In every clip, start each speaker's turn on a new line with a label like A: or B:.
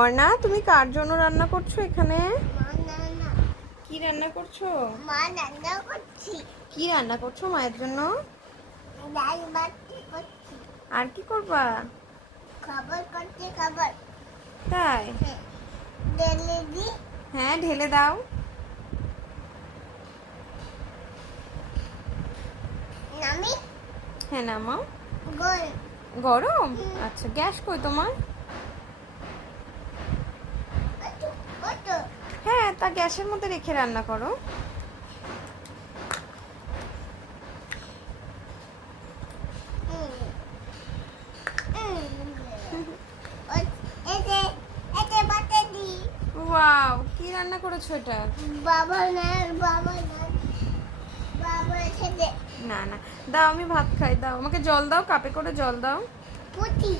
A: অর্ণা তুমি কার জন্য রান্না করছ এখানে? কি রান্না করছ?
B: মা রান্না করছি।
A: কি রান্না করছ মায়ের জন্য?
B: ডাল বাটি করছি।
A: আর কি করবা?
B: খাবার খাবার।
A: তাই?
B: হ্যাঁ ডেলি দি।
A: হ্যাঁ ঢেলে দাও।
B: নামি।
A: হ্যাঁ নামাও। গরম। আচ্ছা গ্যাস কই তোমার? তা গ্যাসের মধ্যে রেখে রান্না করো। ওয়াও কি রান্না করেছ এটা?
B: বাবা না বাবা না বাবা খেতে
A: না না দাও আমি ভাত খাই দাও। আমাকে জল দাও কাপে করে জল দাও।
B: পুটি।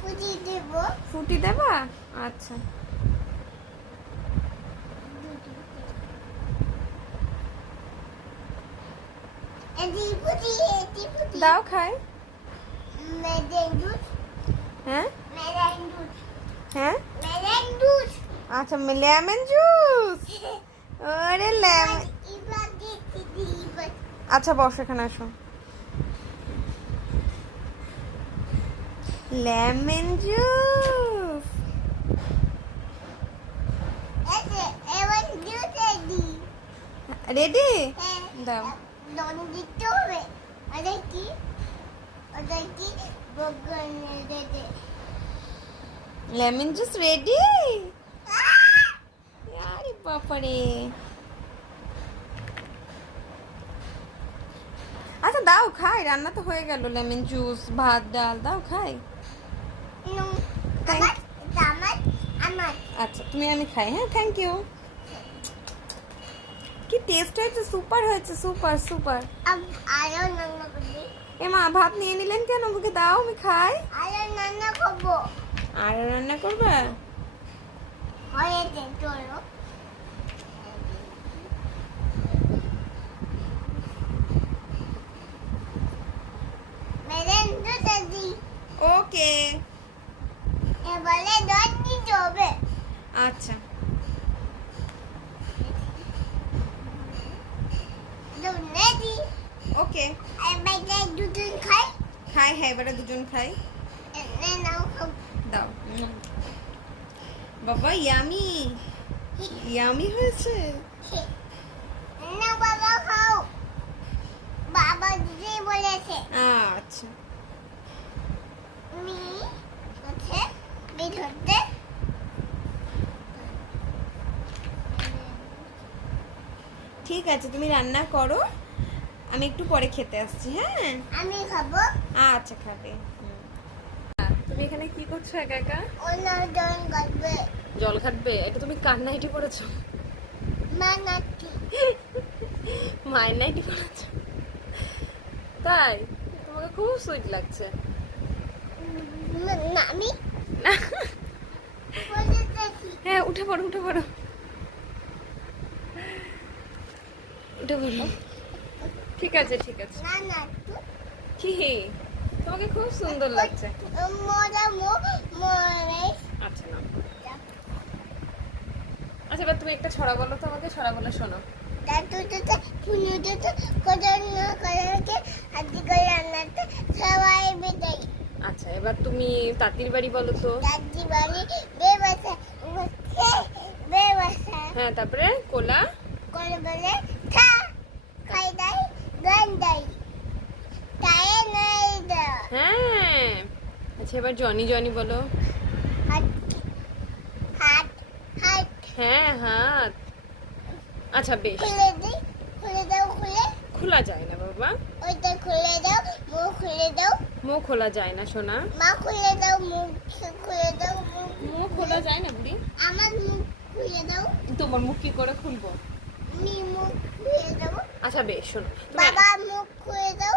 B: পুটি দেব।
A: ফুটি দেবা? আচ্ছা। দাও খাই। হ্যাঁ? হ্যাঁ? আচ্ছা লেমন জুস। আরে লেমন আচ্ছা বস এখানে আসো। Lemon juice. রেডি দাও।
B: লন দিতে হবে আরে কি ওটা কি বগনে দে দে
A: লেমন জুস রেডি আরে বাপারে আচ্ছা দাও খাই রান্না তো হয়ে গেল লেমন জুস ভাত ডাল দাও খাই
B: নুন
A: Thank-
B: আমার আমার আমার
A: আচ্ছা তুমি আমি খাই হ্যাঁ থ্যাংক ইউ কি টেস্ট হয়েছে? সুপার হয়েছে সুপার সুপার
B: আব- আরও নানা করি।
A: এ মা ভাত নিয়ে নিলেন কেন? আমাকে দাও আমি খাই।
B: আরও নানা খাব
A: আর রান্না করবা?
B: হয়েছে চলো।
A: ওকে
B: এবারে দশ দিতে হবে
A: আচ্ছা
B: দুধ নে দি
A: ওকে।
B: এবারে দুদিন খাই।
A: খাই হ্যাঁ এবারে দুজন খাই। দাও। বাবা ইয়ামি। ইয়ামি হয়েছে?
B: না বাবা খাও। বাবা দিদি বলেছে।
A: আচ্ছা।
B: মি ধরতে
A: ঠিক আছে তুমি রান্না করো। আমি একটু পরে খেতে আসছি হ্যাঁ?
B: আমি খাব।
A: আচ্ছা খাবে। তুমি এখানে কি করছ একা একা?
B: জন করবে
A: জল খাটবে এটা তুমি কার নাইটি পড়েছো মায়ের নাইটি পড়েছো তাই? তোমাকে খুব সুইট লাগছে।
B: না আমি
A: হ্যাঁ উঠে পড়ো উঠে পড়ো। উঠে পড়ো। ঠিক আছে ঠিক আছে।
B: না না
A: কি তোমাকে খুব সুন্দর লাগছে। আচ্ছা না আচ্ছা এবার তুমি একটা ছড়া বলো তো আমাকে ছড়া বলে শোনো। আচ্ছা এবার তুমি তাঁতির বাড়ি বলো তো।
B: দাদি বাড়ি বেবাসা বসে বেবাসা।
A: হ্যাঁ তারপরে কোলা।
B: করে বলে খা খাই দাই গান দাই তাই নাই দা
A: হ্যাঁ আচ্ছা এবার জনি জনি বলো।
B: হাত হাত হাত।
A: হ্যাঁ হাত। আচ্ছা বেশ।
B: খুলে খুলে দাও খুলে।
A: খোলা যায় না বাবা।
B: ওইটা খুলে দাও মুখ খুলে দাও।
A: মুখ খোলা যায় না সোনা।
B: মা খুলে দাও মুখ খুলে দাও মুখ
A: খোলা যায় না বুড়ি?
B: আমার মুখ খুলে দাও।
A: তোমার মুখ কি করে খুলবো?
B: আমি মুখ খুলে দাও।
A: আচ্ছা বেশ শোনো।
B: বাবা মুখ খুলে দাও।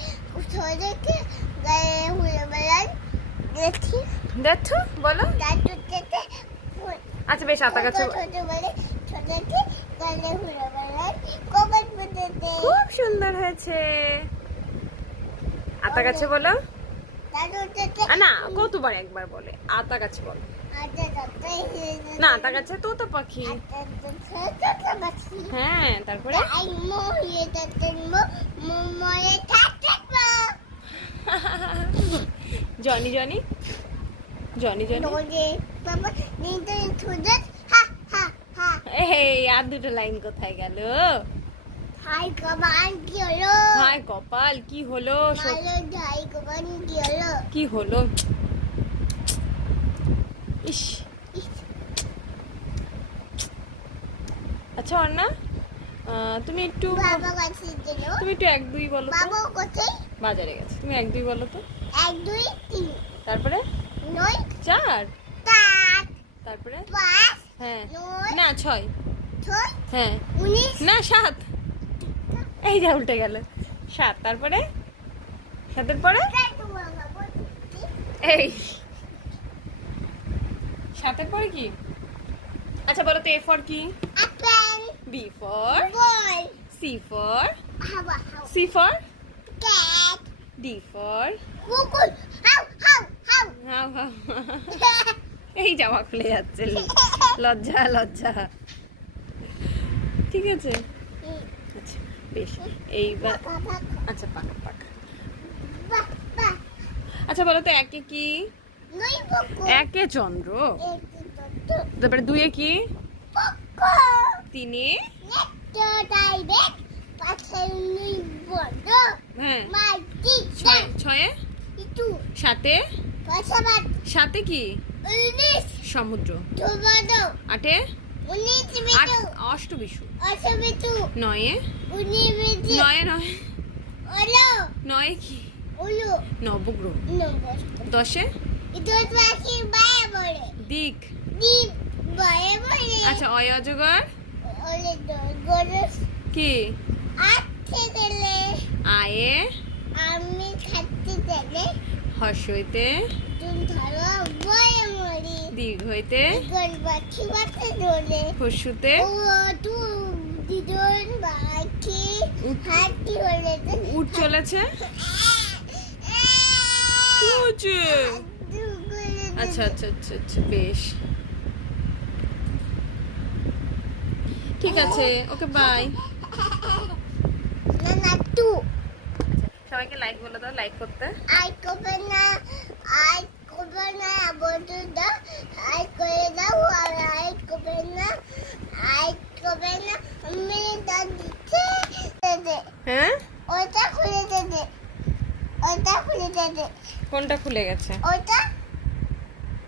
B: ছোটকে গায়ে হুলে দেখি
A: দেখছ? বলো।
B: দাদু থেকে
A: আচ্ছা বেশ আতা গাছে
B: ছোট বলে ছোটকে গায়ে হুলে কবর
A: খুব সুন্দর হয়েছে। আতা গাছে বলো। না কতবার একবার বলে। আতা গাছে বলো।
B: আচ্ছা তাতে
A: না আতা গাছে তো তো পাখি।
B: ছোট
A: হ্যাঁ তারপরে
B: আই মো ইয়ে তাতে মো মো মরে থাকব
A: জনি জনি? Johnny Johnny? এই আর দুটো লাইন কোথায় গেল?
B: হাই কমান কি হলো?
A: কপাল কি হলো?
B: হাই কমান কি হলো?
A: কি হলো? ইস। আচ্ছা আহ, তুমি একটু তুমি একটু এক দুই বলো বাজারে গেছে। তুমি এক দুই বলো তো।
B: এক দুই তিন।
A: তারপরে?
B: নয়
A: চার। তারপরে? হ্যাঁ। না ছয়। হ্যাঁ। না সাত। এই যা উল্টে গেল। সাত তারপরে? সাতের পরে? এই। সাতের পরে কি? আচ্ছা বলো তো এ ফর কি?
B: আপেল। বল
A: সি ফর
B: হাওয়া হাওয়া
A: C for
B: cat
A: D for
B: কুকুর হাউ হাউ হাউ
A: হাউ হাউ এই জামা খুলে যাচ্ছে। লজ্জা লজ্জা। ঠিক আছে? আচ্ছা বেশ। এইবার আচ্ছা পাকা পাকা। আচ্ছা বলো তো একে কি? একে চন্দ্র। তারপরে দুয়ে কি? তিনে? হ্যাঁ। ছয়
B: পাশে বাট
A: কি? সমুদ্র। আটে?
B: উনিশ
A: আট
B: বিটু
A: অষ্ট বিশু
B: অসে বিটু
A: নয়ে নয়ে? নয় নয়ে কি? নবগ্রহ। দশে? দিক। আচ্ছা অয় অজগর? কি? আয়ে?
B: আমি খাচ্ছি গেলে
A: হর্ষ হইতে দীর্ঘ হইতে
B: গোল বাকি বাতে ধরে
A: হর্ষুতে
B: ও তু দিদন বাকি হাতি
A: উঠ চলেছে? আচ্ছা আচ্ছা আচ্ছা আচ্ছা বেশ। ঠিক আছে ওকে বাই
B: না না তু
A: সবাইকে লাইক বলে দাও লাইক করতে।
B: আই কবে না আই কবে না বলতে দাও আই করে দাও আর আই কবে না আই কবে না আমি দাও দিচ্ছে দে দে।
A: হ্যাঁ?
B: ওটা খুলে দে দে। ওটা খুলে দে দে।
A: কোনটা খুলে গেছে?
B: ওটা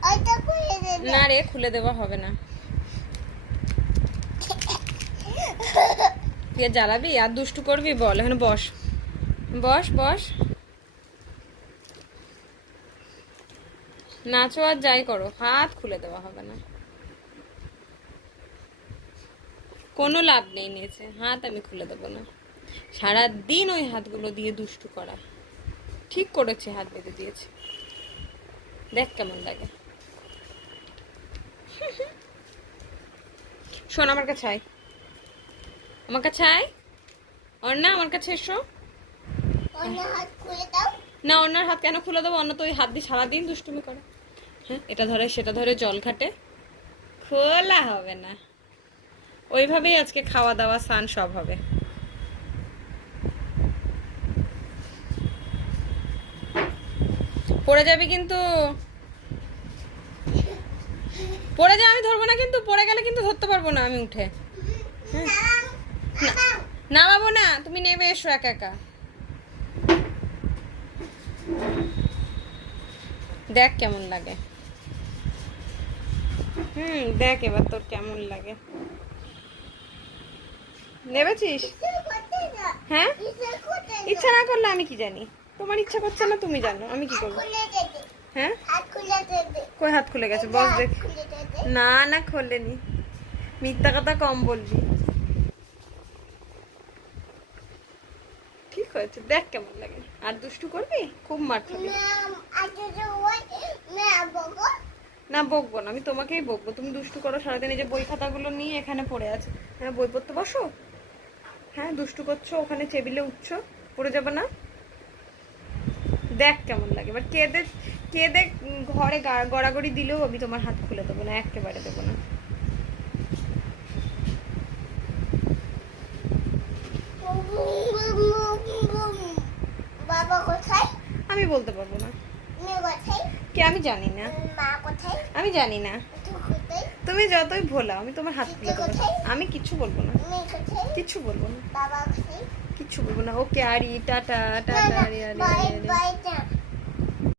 B: ওটা খুলে দে দে।
A: না রে খুলে দেওয়া হবে না। তুই জ্বালাবি? আর দুষ্টু করবি বল? এখন বস। বস বস। নাচো আর যাই করো। হাত খুলে দেওয়া হবে না। কোনো লাভ নেই নিয়েছে হাত আমি খুলে দেবো না। সারা দিন ওই হাতগুলো দিয়ে দুষ্টু করা। ঠিক করেছে, হাত বেঁধে দিয়েছে। দেখ কেমন লাগে। শোন, আমার কাছে আয়। আমার কাছে আয়। অন্না আমার কাছে এসো। না অন্যার হাত কেন খুলে দেবো? অন্য তো ওই হাত দিয়ে সারাদিন দুষ্টুমি করে। হ্যাঁ এটা ধরে সেটা ধরে জল ঘাটে। খোলা হবে না। ওইভাবেই আজকে খাওয়া দাওয়া স্নান সব হবে। পড়ে যাবি কিন্তু। পড়ে যা আমি ধরবো না কিন্তু। পড়ে গেলে কিন্তু ধরতে পারব না আমি উঠে। না তুমি নেমে এসো একা একা। দেখ কেমন লাগে। হুম, দেখ এবার তোর কেমন লাগে। নেবেছিস
B: কিসের করতে না
A: হ্যাঁ? ইচ্ছা না করলে আমি কি জানি? তোমার ইচ্ছা করছে না, তুমি জানো, আমি কি করব? হ্যাঁ? কই হাত খুলে গেছে? বস দেখ। না না, খোলেনি। মিথ্যা কথা কম বলবি। ঠিক হয়েছে দেখ কেমন লাগে। আর দুষ্টু করবি? খুব মার খাবি। না, বকবো না। আমি তোমাকেই বকবো। তুমি দুষ্টু করো, সারাদিন এই যে বই খাতাগুলো নিয়ে এখানে পড়ে আছে। হ্যাঁ বই পড়তে বসো? হ্যাঁ দুষ্টু করছ, ওখানে টেবিলে উঠছো, পড়ে যাবে না? দেখ কেমন লাগে। এবার কেঁদে কেঁদে ঘরে গড়াগড়ি দিলেও আমি তোমার হাত খুলে দেবো না, একেবারে দেবো না
B: বাবা কোথায়
A: আমি বলতে পারব না। কে আমি জানি না। আমি জানি না। তুমি যতই ভোলা আমি তোমার হাত খুলে দেবো। আমি কিছু বলব না। কিছু বলব না। কিছু বলব না। ওকে আরি টাটা টাটা আরি আরি